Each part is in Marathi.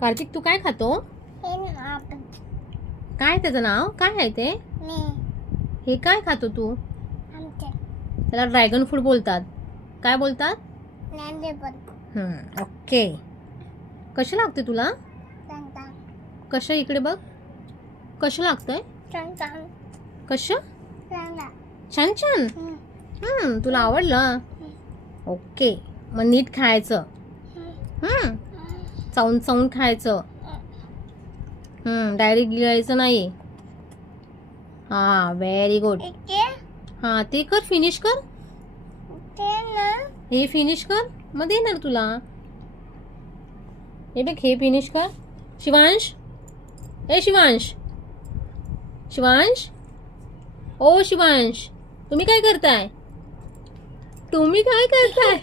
कार्तिक तू काय खातो? काय त्याचं नाव काय आहे ते? हे काय खातो तू? त्याला ड्रॅगन फ्रूट बोलतात. काय बोलतात? ओके. कसं लागते तुला? कसं इकडे बघ. कसं लागतंय? कसं? छान छान. तुला आवडलं? ओके. मग नीट खायचं. चावून चावून खायचं. डायरेक्ट गिळायचं नाही. हा व्हेरी गुड. हा ते कर, फिनिश कर. हे फिनिश कर, मग देणार तुला. हे बघ, हे फिनिश कर. शिवांश, ए शिवांश, शिवांश, ओ शिवांश, तुम्ही काय करताय? तुम्ही काय करताय?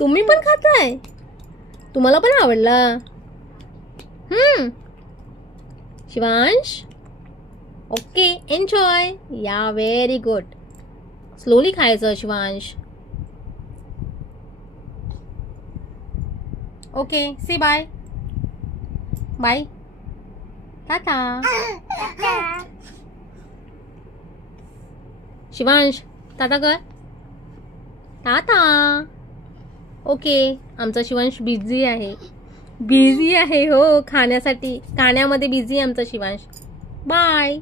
तुम्ही पण खाताय? तुम्हाला पण आवडलं? Shivansh, okay, enjoy. या व्हेरी गुड. स्लोली खायचं Shivansh. Okay, see bye. Bye. Tata. Shivansh tata कर. टाटा. ओके, आमचा शिवांश बिझी आहे. बिझी आहे हो, खाण्यासाठी. खाण्यामध्ये बिझी आहे आमचा शिवांश. बाय.